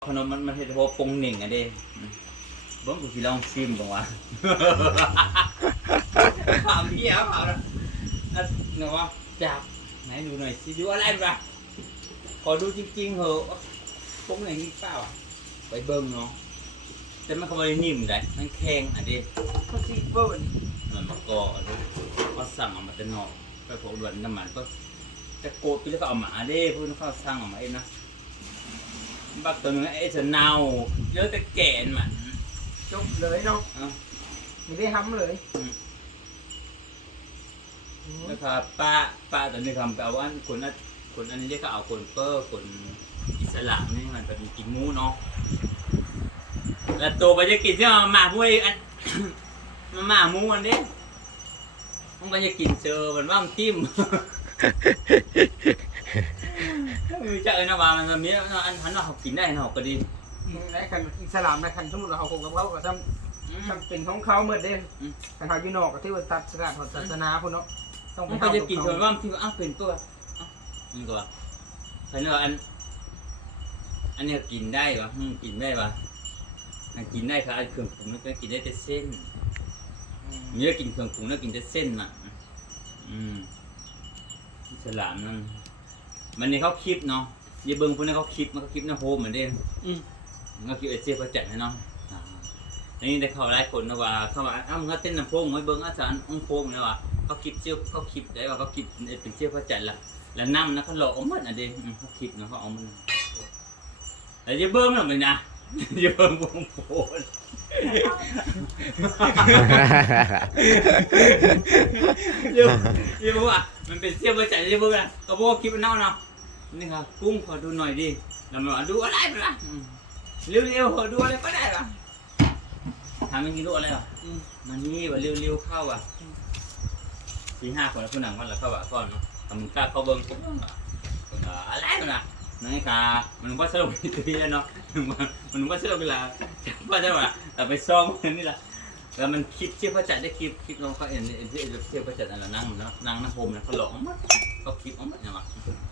ขนมมันเฮ็ดพอปรุงหนิ่งอ่ะเด้เบิ่งกูสิลองชิมบ่วะถามพี่เอาเอาละเนาะว่าจับไหนดูหน่อยสิดูอะไรบ้างขอดูจริงๆเหอะปรุงอย่างนี้เปล่าไปเบิ่งเนาะแต่มันก็บ่ได้นิ่มได้มันแข็งอ่ะเด้เขาสิเบิ่งมันมะกอกเขาสั่งเอามาแต่นอกไปพวกด่วนน้ำมันก็จะโกดไปแล้วก็เอามาเด้พวกนั้นเขาสั่งเอามาเองนะบักตัวนึงไอ้จะเน่าเยอะแต่แก่นมันจบเลยเนาะไม่ได้ทำเลยนะครับป้าตอนนี้ทำไปเอาว่าคนอันนี้ก็เอาคนเปอร์คนอิสลามนี่มันเป็นกินงูเนาะแล้วตัวไปจะกินใช่ไหมหมาพวกอันหมาหมูอันนี้มันก็จะกินเจอมันว่ามันทิ่มมีเจ้าเอ็นว่ามันมีอันพันเรากินได้เนาะก็ดีในคันอิสลามในคันสมมติเราคงกับเขาก็จำเป็นของเขาเมื่อเด้คันเขาอยู่นอกก็ที่ว่าตัดสกัดศาสนาพุ่นเนาะต้องมันก็จะกินชนว่ามันที่ว่าเป็นตัวนี่ก็ใครเนาะอันนี้กินได้ปะกินได้ปะกินได้ค่ะเครื่องปรุงมันก็กินได้แต่เส้นมีก็กินเครื่องปรุงแล้วกินแต่เส้นน่ะอิสลามนั่นมันนี่เขาคลิปเนาะอย่าเบิ่งพวกนั้นเขาคลิปมันก็คลิปนะโฮมเหมือนเดิมมันก็คลิปไอเซียเขาจัดให้เนาะนี่ได้เข้าหลายคนนะว่าเข้ามามึงก็เต้นน้ำโพงไม่เบิ่งอาจารย์องโพงนะว่าเขาคลิปเชี่ยวเขาคลิปได้ว่าเขาคลิปเป็นเชี่ยวเขาจัดละแล้วน้ำนะเขาหลอกเอาหมดอ่ะเด้เขาคลิปนะเขาเอามันแต่อย่าเบิ่งหรอกมันนะอย่าเบิ่งวงโพนอย่าบอกว่ามันเป็นเชี่ยวเขาจัดอย่าเบิ่งนะก็บอกคลิปมันเน่าเนาะนี่ครับกุ้งขอดูหน่อยดิแล้วมันดูอะไรไปละเร็วๆขอดูอะไรก็ได้ปะทำมันกินดูอะไรปะมันนี่ว่าเร็วๆเข้าอ่ะ4-5 คนแล้วผู้หนังวันละเข้าอ่ะก่อนเนาะทำมึงกล้าเข้าเบิ้งปุ๊บอะไรกันนะนั่นค่ะมันว่าสรุปทีแล้วเนาะมันว่าสรุปเวลาว่าจะว่าแต่ไปซ่อมนี่แหละแล้วมันคลิปเชี่ยวพระจันทร์ได้คลิปลงเขาเห็นเชี่ยวพระจันทร์อะไรนั่งเนาะนั่งโฮมนะเขาหลอกมั้งเขาคลิปมั้งเนี่ยมั้ง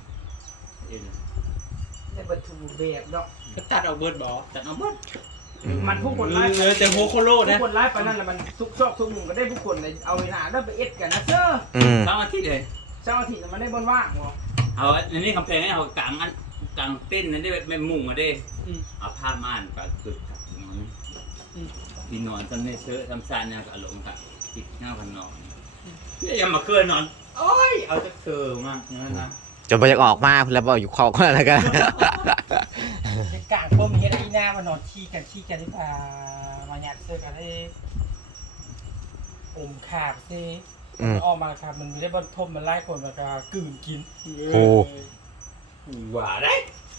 ในบรรทุกแบบเนาะก็ตัดเอาเบิร์ดบอตัดเอาเบิร์ดมันผู้คนไล่แต่โฮโคโลนะผู้คนไล่ไปนั่นแหละมันทุกซอกทุกมุมก็ได้ผู้คนเลยเอาเวลาได้ไปเอ็ดกันนะเจ้าเช้าอาทิตย์เลยเช้าอาทิตย์มันได้บนว่างเหรอเอาอันนี้คำเพลงนี่เอากลางเต้นนั่นได้แบบมุ้งมาได้เอาผ้าม่านกับคือกับที่นอนทำในเสื้อทำซานเนี่ยกับลงกับติดหน้าพันนอนนี่ยังมาเคยนอนโอ้ยเอาจะเธอมากนั่นนะจะไปออกมาแล้วบอกอยู่คอก็อะไรกันในกลางพวกมีเฮ็ดอีหน้ามานอนขี้กันที่ป่ามาหยัดเสื้อกันได้อมขาดสิออกมาครับมันไม่ได้บนทมมันไล่คนมันก็กืนกินโอ้หวานได้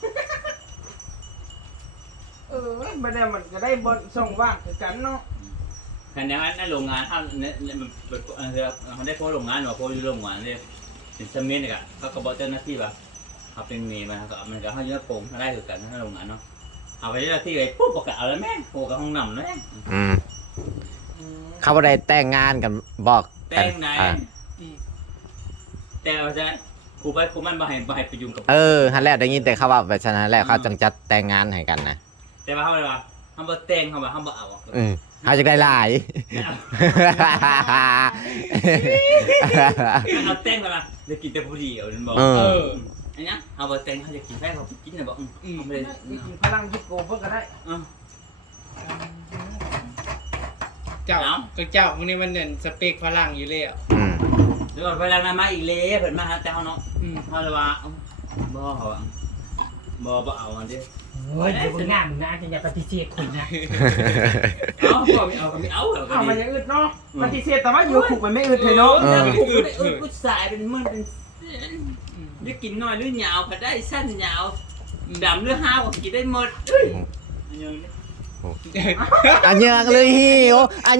ไม่ได้มันก็ได้บนส่งว่างกันเนาะขณะนั้นในโรงงานถ้าเนี่ยมันได้โพสโรงงานหรือโพสอยู่โรงงานเนี่ยเป็นสมิธเนี่ยเขาก็บอกเจ้าหน้าที่ว่าเขาเป็นเมย์มันก็เขาเยอะโกงเขาได้ถือกันในโรงงานเนาะเอาไปเจ้าหน้าที่ไปปุ๊บประกาศแล้วแม่โผล่กับห้องนำเลยเขาบ่ได้แต่งงานกันบอกแต่งไหนแต่เอาใช่ครูไปครูมันบ่ให้ไปยุ่งกับฮันแล้วได้ยินแต่เขาว่าแบบนั้นแล้วเขาจังจัดแต่งงานให้กันนะแต่ว่าเขาเลยว่าเขาบ่แต่งเขาบ่เอาเขาจะได้หลายเอาแต่งกันละจะกินแต่ผู้เดียวนั่นบอกอันนี้เอาบ่แต่งเขาจะกินแค่เขากินเลยบอกไม่ได้กินพลังยิบโกเพิ่งก็ได้เจ้าวันนี้มันเนี่ยสเปกฝรั่งอยู่เลยอ่ะเดี๋ยวพลังนั้นมาอีกเลยเพิ่นมาหาเจ้าเนาะเขาเลยว่าบ่เขาบ่เอาอันนี้โอ้ยดูงานมึงนะจะอย่าปฏิเสธคุณนะเอาก็ไม่เอามันยังอึดเนาะปฏิเสธแต่ว่าอยู่ขุกมันไม่อึดเลยเนาะขุกไม่อึดผู้ชายเป็นมื่นเป็นได้กินน้อยหรือหยาวก็ได้สั้นหยาวดำหรือห้าวก็กินได้หมดอันยังเลยหิว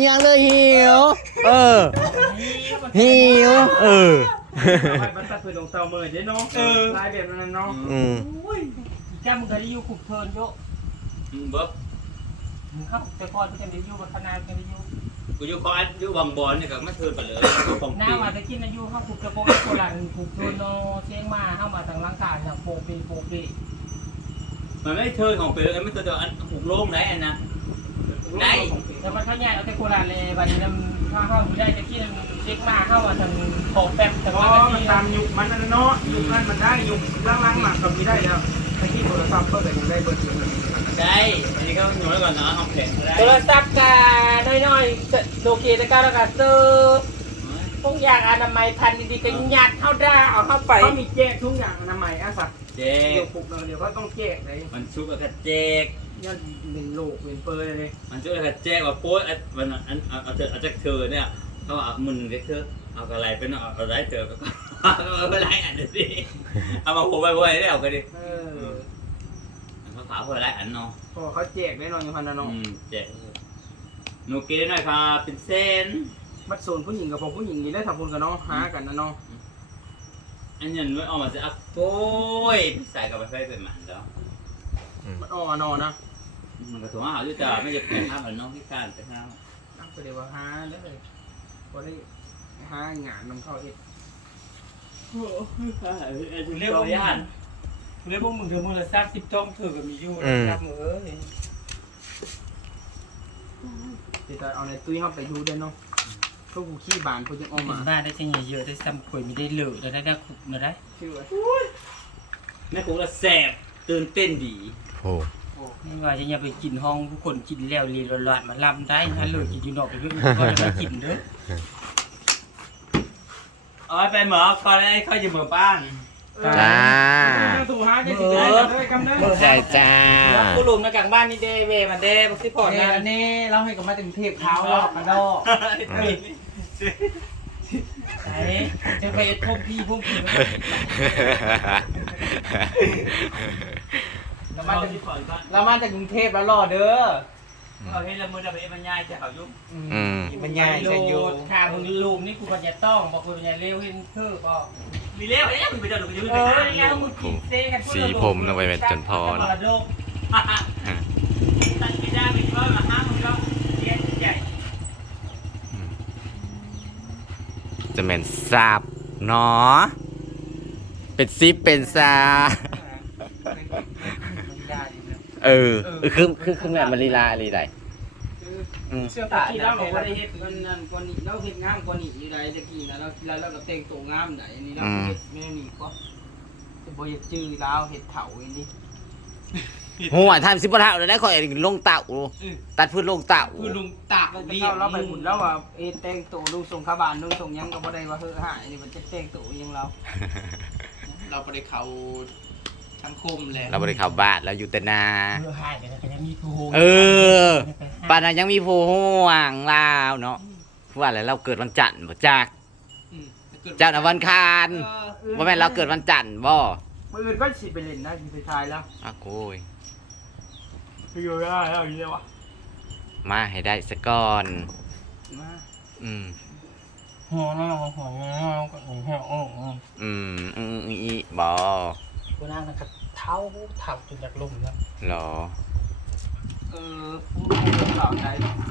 หิวมันตัดไปลงเตาเมื่อเนาะลายแบบนั้นเนาะแก้มึงก็ได้อยู่ขุกเทินเยอะบ๊บมึงเข้าแต่ก่อนมึงจะได้อยู่กับคณะมึงจะได้อยู่กูอยู่คออยู่บางบอลเนี่ยกับไม่เทินไปเลยหน้าว่าจะกินอายุเข้าขุกจะโปะโบราณขุกเทินเนาะเชียงมาเข้ามาทางร่างกายอย่างโปะปีมันไม่เธอของเปลือกไม่เธออันหุกโล่งได้อันนะได้แต่มันเขาใหญ่เอาแต่โคราชเลยวันนี้นำข้าวเข้าได้จะขี้นำเช็คมาเข้ามาทางโถแป๊บแต่เพว่าราะมันตามยุคมันนั่นเนาะยุคนั้นมันได้ยุคล่างๆหมากก็มีได้แล้วไอ้ที่โทรศัพท์เปิดก็ยังได้เบอร์ถึงได้อันนี้ก็หนูแล้วก่อนเนาะเอาแผงได้โทรศัพท์กันน้อยๆโลเกตะก้าแล้วก็ซื้อพวกยางอนามัยพันดีๆก็ยัดเข้าได้เอาเข้าไปเขามีแจกทุกอย่างอนามัยอ่ะสัตว์เจ๊กเดี๋ยวปลุกเดี๋ยวเขาต้องแจกเลยมันชุบกับเจ๊กยันเป็นโลกเป็นเปอร์เลยมันชุบกับเจ๊กว่าโป๊ะมันเอาจากเธอเนี่ยเขาเอามึนเด็กเธอเอาอะไรเป็นเอาไรเธอก็เอาอะไรอันนี้เอามาโผล่ไปได้เอากันดิเขาขาวเพื่ออะไรอันเนาะพอเขาแจกได้นอนอยู่พันนะน้องเจ๊หนูกินได้หน่อยค่ะเป็นเส้นบัดโซนผู้หญิงกับผมผู้หญิงนี่ได้ทำบุญกับน้องหากันนะน้องอันนี้ไม่ออกมาจะอัพโป้ยใส่กับไปเป็นหมันแล้วมันออกมานอนนะมันก็ถูกหาด้วยจ้าไม่จะเป็นห้ามเหมือนน้องพิการแต่ห้ามนั่งไปเดี๋ยวว่าหาได้เลยพอได้หางานนำเข้าเอ็ดเรียกว่าญาติเรียกพวกมึงถึงมึงละ30จ้องเธอก็มีอยู่นะครับมึงเอ้ยเดี๋ยวเอาในตุ้ยเข้าไปดูได้น้องพวกกูขี้บานพวกยังออกเป็มานบ้านได้จังเยอะได้ซ้ำข่อยไม่ได้เหลือแล้วได้ขุบนะได้ชื่อว่าแม่ครูละแสบตื่นเต้นดีโอ้ไม่ว่าจะอย่าไปกินห้องผู้คนกินแล้วเรียนหลอดมาลำได้นะเลยกินอยู่นอกไปเรื่อยก็จะไปกินเด้ออ๋อไปหมอคอยได้ค่อยจะเหมือบ้านจ้าถูหาจะสิได้เลยกำเนิดใช่จ้ากูหลุมในกลางบ้านนี่เด้เวมันเด้บักซี่พอร์ตนะนี่เราให้กับมาถึงเทพเท้าหรอกกันดอกไอ้จะไปพบพี่พวกพี่เรามาจากกรุงเทพแล้วรอเด้อเขาให้ละมือละเอ็มันง่ายจะเขายุ่งมันใหญ่ใช่อยู่ข้ามึงลุมนี่กูก็จะต้องบอกกูจะเร็วเห็นคือบอกมีเลี้ยวเอ๊ะมันไปจะหลุดไปยืนเอไปอเนี่ยมึงกินเซ่กันสีผมนะไปเป็นจนพอเนอะตัดไม่ได้ไม่ก็มาห้ามมันก็เลี้ยงใหญ่จะเป็นซาบเนาะเป็นซิปเป็นซาคือแบบมันลีลาอะไรใดเสื้อผ้าที่เราบอกว่าได้เฮ็ดมันนั่นกว่านี้เราเฮ็ดงามกว่านี้อยู่ใดตะกี้นะเราก็แต่งตัวงามได้อันนี้เราเฮ็ดแม่นี่ก็จะบ่อยากจื้อลาวเฮ็ดเฒ่าอันนี้หัวทำซิปเปอร์เท่าเลยได้คอยลงเต่าตัดพื้นลงเต่าคือลุงตากเดี๋ยวเราไปบุญแล้วว่าแต่งตัวลุงส่งข้าบ้านลุงส่งยังก็บ่ได้ว่าเฮ้อหายนี่มันจะแต่งตัวยังเราเราไปเขาสังคมแหละเราบริขารบ้านเราอยู่แต่นาเออหายไปแล้วก็ยังมีผู้ป่านนั้นยังมีผู้ห่วงลาวเนาะว่าอะไรเราเกิดวันจันทร์บ่จากเจ้าหน้าวันคารว่าแม่นเราเกิดวันจันทร์บ่มื้ออื่นก็สิไปเล่นนะสิไปทายแล้วอ้าวโอ้ยอยู่ได้แล้วอยู่ได้วะมาให้ได้สักก่อนมาหัวน้องหัวน้องก็หัวอ้ออีบ่กูนั่งนะครับเท้าจนจากลมแล้วหรอผู้รู้ข่าวได้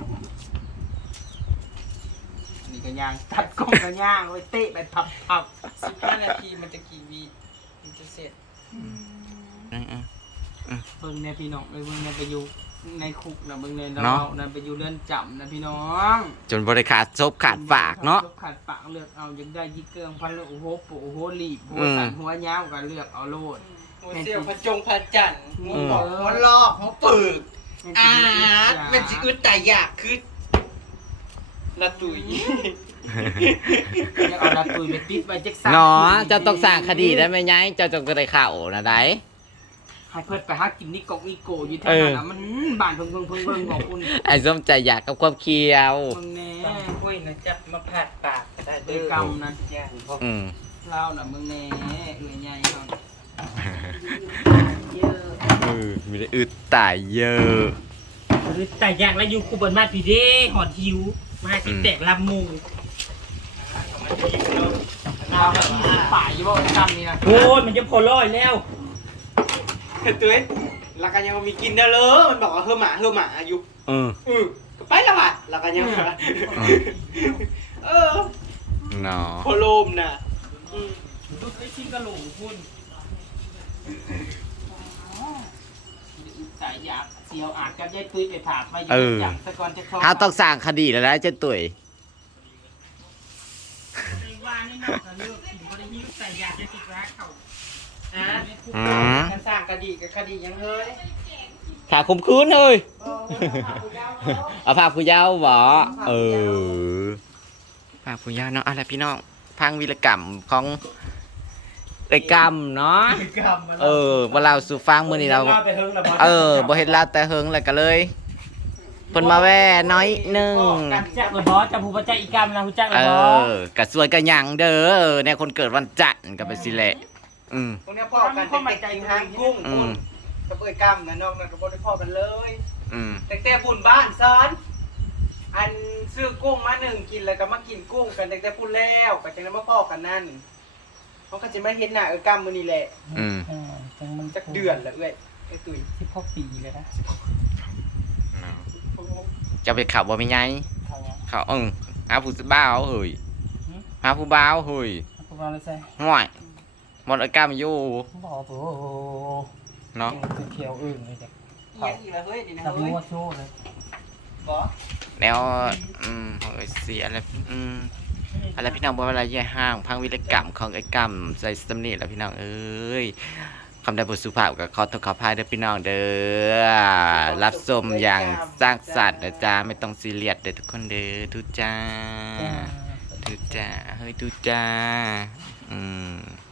นี่ก็ย่างตัดกล้องก็ย่างไว้เตะไปพับ 15 นาทีมันจะกี่วิมันจะเสร็จเบิ่งในพี่น้องเบิ่งในไปอยู่ในคุกนะเบิ่งในเรานะไปอยู่เรือนจำนะพี่น้องจนบริขาดซบขาดฝากเนาะขาดปากเลือกเอายังได้ยี่เกิงพันโอ้โหโอ้โหลีบหัวสั่นหัวยาวก็เลือกเอาโลดโมเซลพระจงพระจันทร์มึงบอกหัวลอกหัวปึกมันจะอึดแต่อยากคือละตุยยังเอาดาตุยไปติดไว้จักซ่าเนาะเจ้าต้องสร้างคดีได้ไหมยัยเจ้าจะได้ข่าวนะได้ให้เพิ่นไปหากินนี่กอกนี่โกอยู่แถวนั้นนะมันบ้านเพิ่งของคุณไอ้ส้มใจอยากกับความเคียวมึงแน่ต้องคุยนะจับมาผัดปากก็ได้เด้อกรรมนะ เล่าน่ะมึงแน่เอ้ยใหญ่เฮาเยอะมีได้อึดตายเยอะแต่อยากแล้วอยู่คูบนบ้านพี่เด้หอดหิวมาสิแตกลำมูเอาแบบป่ายอยู่บ่จำนี่นะโอ้ยมันจะพอร้อยแล้วตุ้ยแล้วก็ยังมีกินเด้อเลยมันบอกว่าเฮอหมาอยู่ก็ไปแล้วว่ะแล้วก็ยังเนาะโคโลมน่ะดูไอ้ชิ้นกระโหลกคุณแต่อยากเสียวอาจกับยายตุ้ยไปถามมาอยู่อย่างสะกอนจะเข้าเขาต้องสร้างคดีแล้วนะเจ้าตุ๋ยในว่านี่นอกจากเลือกกินบ่ได้หิวแต่อยากจะติดร้านเขากันสร้างคดีกับคดียังเฮ้ยขาคมคืนเลยเอาภาพผู้เยาว์บ่ภาพผู้เยาว์เนาะอะไรพี่น้องพังวีรกรรมของไอ้กรรมเนาะว่าเราสู่ฟังมื้อนี้เราบ่เฮ็ดลาแต่เฮิงแล้วก็เลยเพิ่นมาแว่น้อยหนึงจักเลยบอสจักผู้ประจักษ์อีกรรมนะผู้จักเลยบอสกะสวยกะหยังเด้อเนี่ยคนเกิดวันจันทร์ก็ไปสิแหละพวกนี้พ่อกันแต่กินหางกุ้งกับเอ้ยกำนะน้องนั่นก็บ่ได้พ่อกันเลยแต่บุญบ้านซ้อนอันซื้อกุ้งมา1กินแล้วก็มากินกุ้งกันแต่พูดแล้วก็จังนั้นมาพ่อกันนั่นเขาก็สิมาเห็นหน้าเอ้ยกำมื้อนี้แหละมันจักเดือนแล้วเอ้ยไอ้ตุ้ย 16 ปีเลยนะจะไปขับบ่มีไงเขาเนี่ยเขาหาผู้บ่าวเฮ้ยหาผู้บ่าวเฮ้ยพวกเราเลยใช่ห่วยหมดอากาศอยู่บอกโอ้โหเนาะเขียวอึ่งเลยจ้ะเอียงอีกแล้วเฮ้ยนี่นะจับเฮ้ยมัวโชว์เลยบ่แล้วเฮ้ยเสียอะไรอะไรพี่น้องบ่อะไรแย่ห้างพังวิรกรรมของไอ้กรรมใส่สำนีแล้วพี่น้องเอ้ยคำใดบทสุภาพกับขอโทษขออภัยเด้อพี่น้องเด้อรับชมอย่างสร้างสรรค์นะจ๊ะไม่ต้องซีเรียสเด้อทุกคนเด้อทุจ้าทุจ้าเฮ้ยทุจ้า